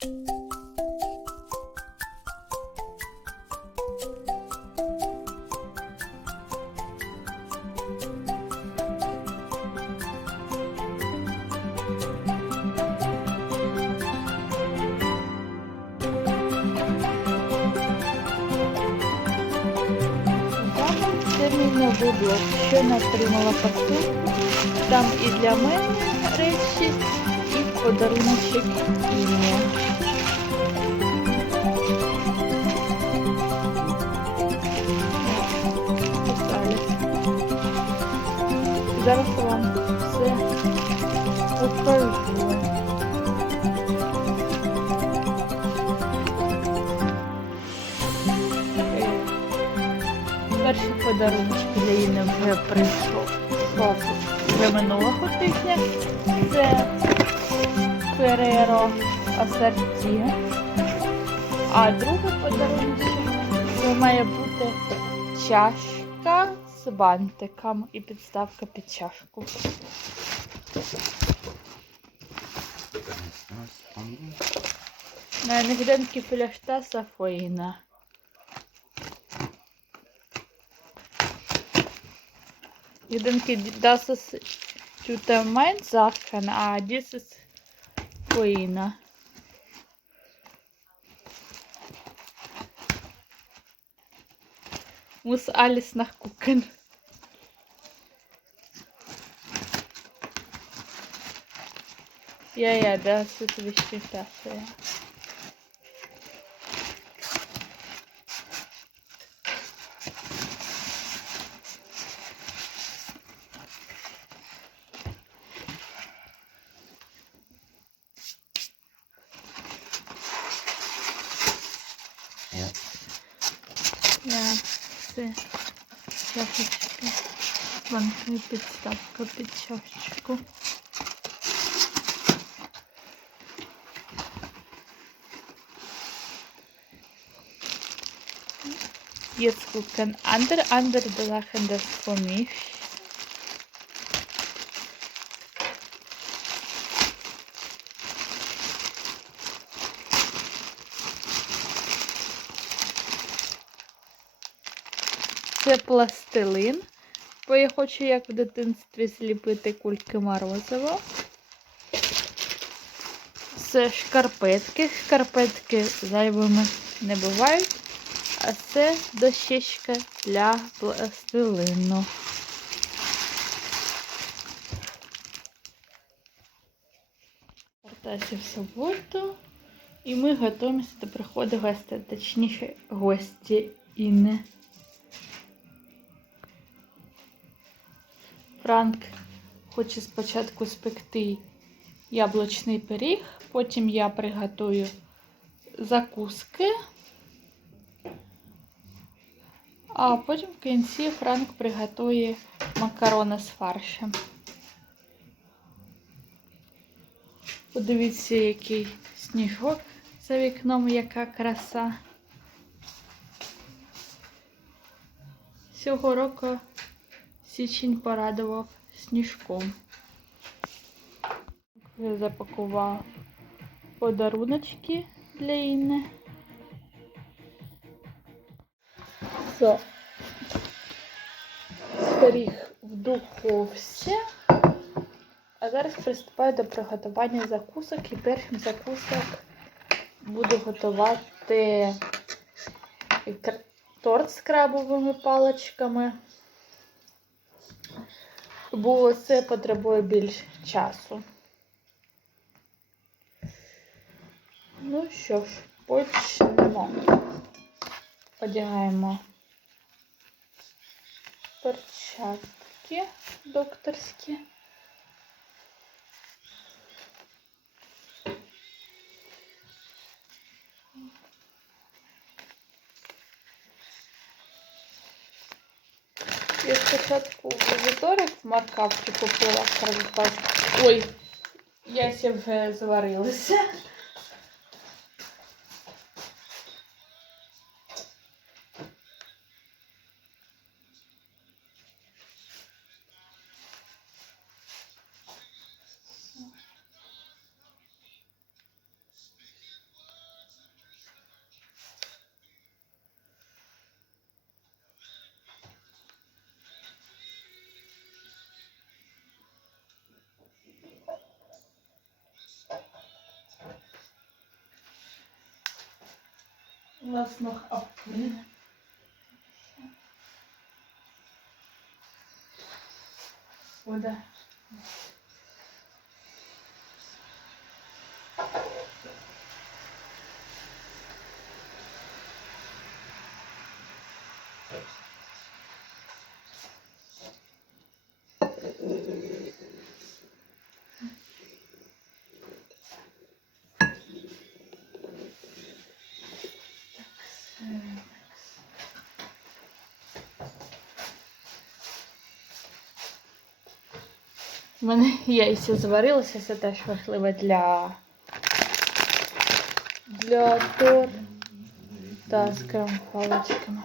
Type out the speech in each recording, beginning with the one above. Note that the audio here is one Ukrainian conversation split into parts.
Новий блог. Щойно отримала посилку. Там і для мене речі, і подаруночок. Зараз я вам все покажу. Перший подарунок для Інни вже прийшов Шов вже минулого тижня. Це Ferrero Асорті. А другий подарунок це має бути чашка з бантиком і підставка під чашку. На негденки фляшта Сафоїна. Denke, das ist Jutta mein Sachen, ah, das ist Ruina. Muss alles nachgucken. Ja, ja, das ist wichtig, das, ja. Ja. Ja, це чашечка. Банка і підставка під чашечку. Jetzt gucken andere, andere Sachen das für mich. Це пластилин, бо я хочу, як в дитинстві, зліпити кульки морозиво. Це шкарпетки. Шкарпетки зайвими не бувають. А це дощечка для пластилину. Вертаюся в суботу. І ми готуємося до приходу гостя, точніше гості Інни. Франк хоче спочатку спекти яблучний пиріг, потім я приготую закуски, а потім в кінці Франк приготує макарони з фаршем. Подивіться, який сніжок за вікном, яка краса. Цього року січень порадував сніжком. Я запакував подаруночки для Інни. Все. Пиріг в духовці. А зараз приступаю до приготування закусок. І першим закусок буду готувати торт з крабовими паличками. Бо це потребує більш часу. Ну що ж, почнемо. Одягаємо перчатки докторські. Я спочатку вівторок в маркавці купила картоплю. Ой, яся вже зварилася. Was noch abfüllen. Oder? У мене яйця зварилися, це теж важливо для, для торт та з крем-паличками.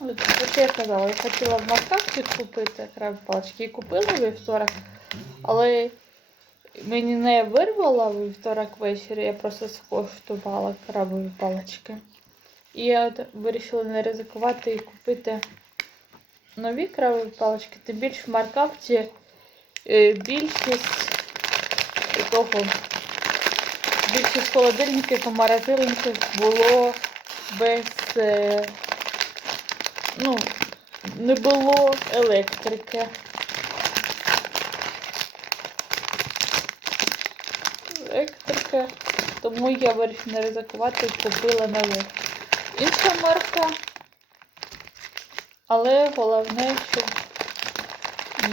От, я казала, я хотіла в маркавці купити крем-палички і купила вівторок, але мені не вирвало вівторок ввечері, я просто скоштувала крабові палички. І я от вирішила не ризикувати і купити нові крабові палички. Тим більше в маркавці е, більшість того, більшість холодильників та морозильників було без. е, Ну, не було електрики. Електрика. Тому я вирішила не ризикувати і купила нову. Інша марка. Але головне, щоб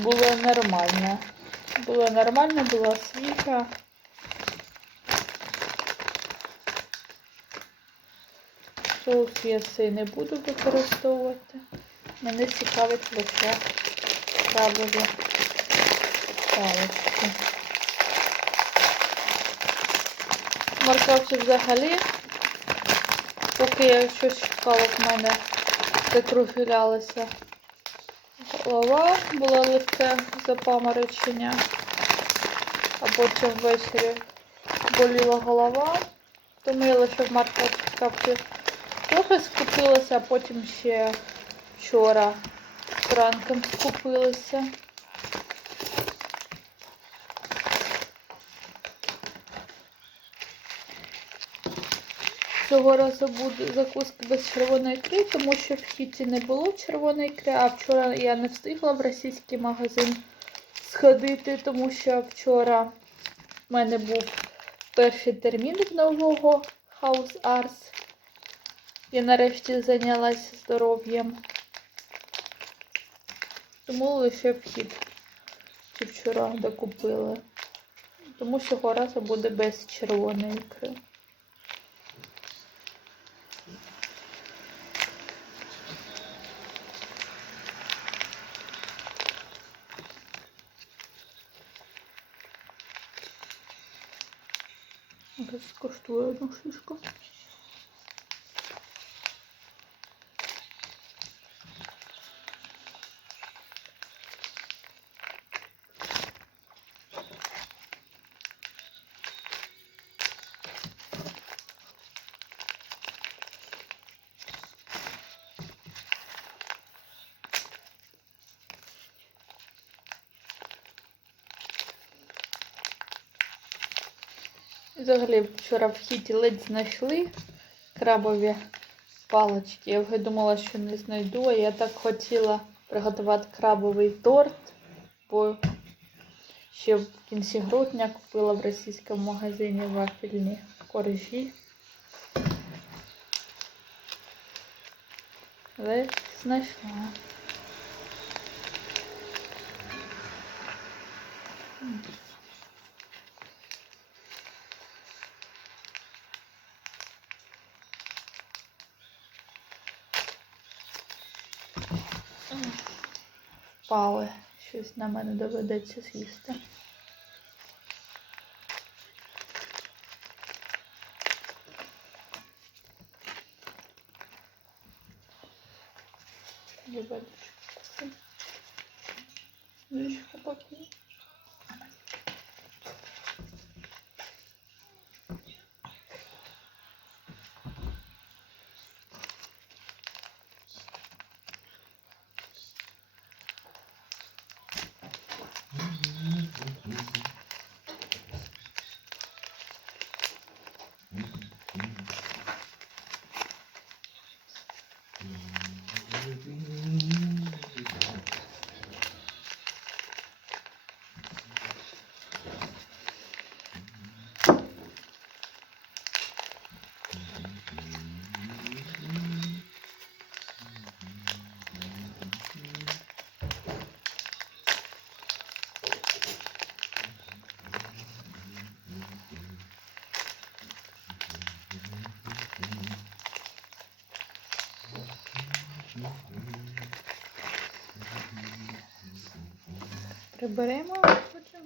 було нормально. Було нормально, була свіжа. Соус я цей не буду використовувати. Мене цікавить лише крабові палички. Морковці взагалі Поки я щось чекала, в мене закруглялася голова, було легке запаморочення, а потім ввечері боліла голова, тому я лише в маркетці трохи скупилася, а потім ще вчора ранком скупилася. Цього разу буде закуска без червоної ікри, тому що в хіті не було червоної ікри, а вчора я не встигла в російський магазин сходити, тому що вчора в мене був перший термін в нового House Arts. Я нарешті зайнялася здоров'ям. Тому лише вхід чи вчора докупила. Тому цього разу буде без червоної ікри. Зараз скуштую Взагалі вчора в хіті ледь знайшли крабові палички. Я вже думала, що не знайду, а я так хотіла приготувати крабовий торт, бо ще в кінці грудня купила в російському магазині вафельні коржі. Але знайшла. Впали. Щось на мене доведеться з'їсти. Ребяточки. Ручка поки. Приберемо потім.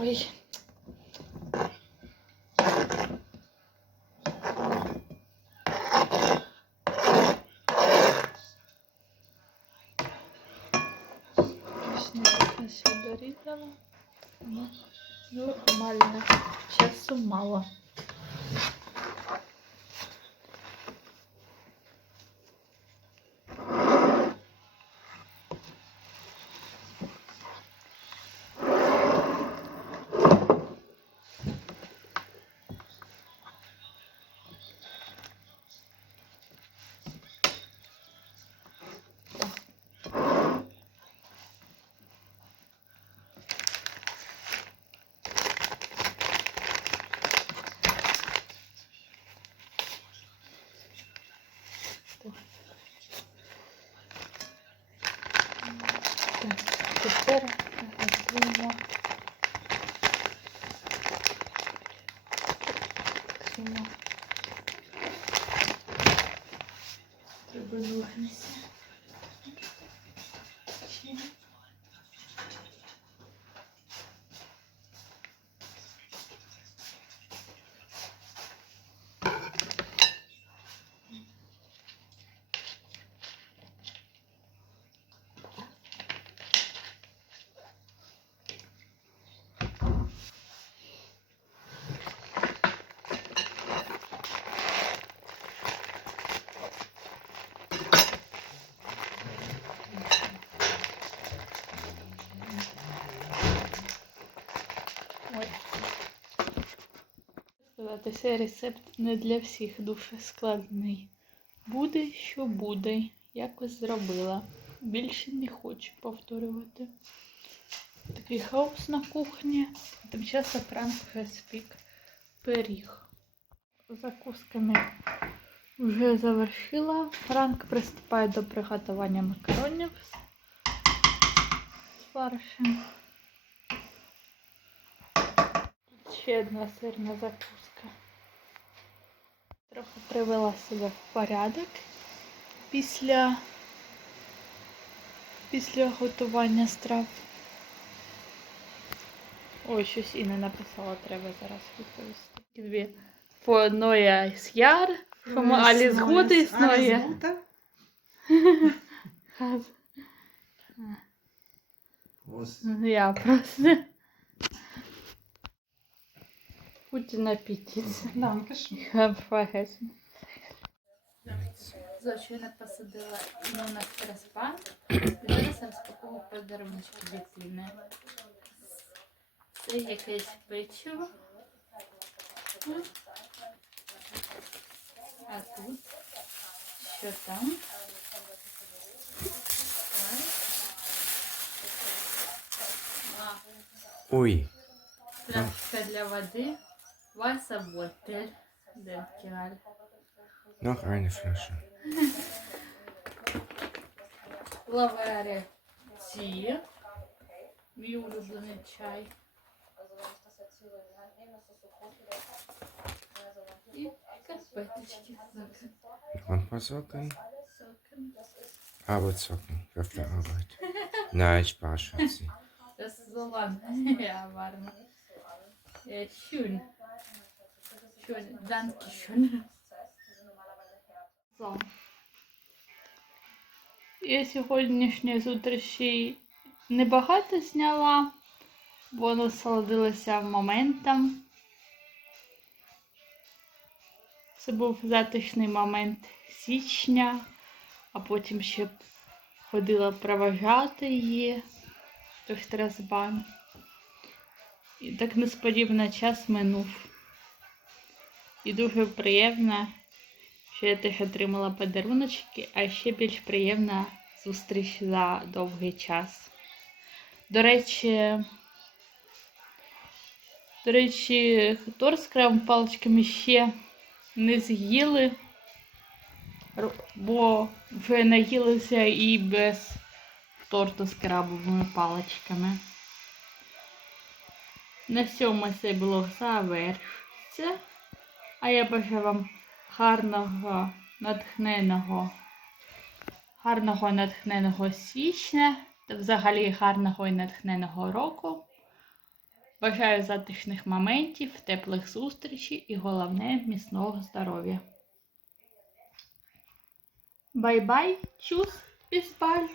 Ой. На все. Ну, нормально. Часу мало. Треба ножниці. Чи- Ой. Сказати, цей рецепт не для всіх дуже складний. Буде, що буде, якось зробила. Більше не хочу повторювати. Такий хаос на кухні. Тим часом Франк вже спік пиріг. Закусками вже завершила. Франк приступає до приготування макаронів з фаршем. Ще одна сирна закуска. Трохи привела себе в порядок після, після готування страв. Ой, щось і не написала, треба зараз відповісти. Дві по Ноя Яр, що ми Алі згоди існує. Ось. Я просто. Путін аппетит. Dankeschön. Я vergessen. Зочина посадила йому на стрес-пан. Зараз розпаковую подарунки дитини. Це якесь печиво. А тут що там? Ой. пляшка для води. Васа Ботель. Дентіаль. Noch eine Flasche. Лавері ті. Мій улюблений чай. І карпеточки з Noch ein paar Socken. соком. Arbeitssocken auf der Arbeit. Nein, Spaß, Schatzi. Das ist so lang. ja, warm. Ja, schön. Schön, danke schön. Я сьогоднішньої зустрічі небагато зняла, бо насолодилася моментом. Це був затишний момент січня, а потім ще ходила проважати її в Страсбан. І так несподівано час минув. І дуже приємно, що я теж отримала подаруночки, а ще більш приємна зустріч за довгий час. До речі, до речі, торт з крем паличками ще не з'їли, бо вже наїлися і без торту з крабовими паличками. На цьому цей блог завершиться. А я бажаю вам гарного, натхненого, гарного натхненого січня та взагалі гарного і натхненого року. Бажаю затишних моментів, теплих зустрічей і головне міцного здоров'я. Бай-бай, чус, bald!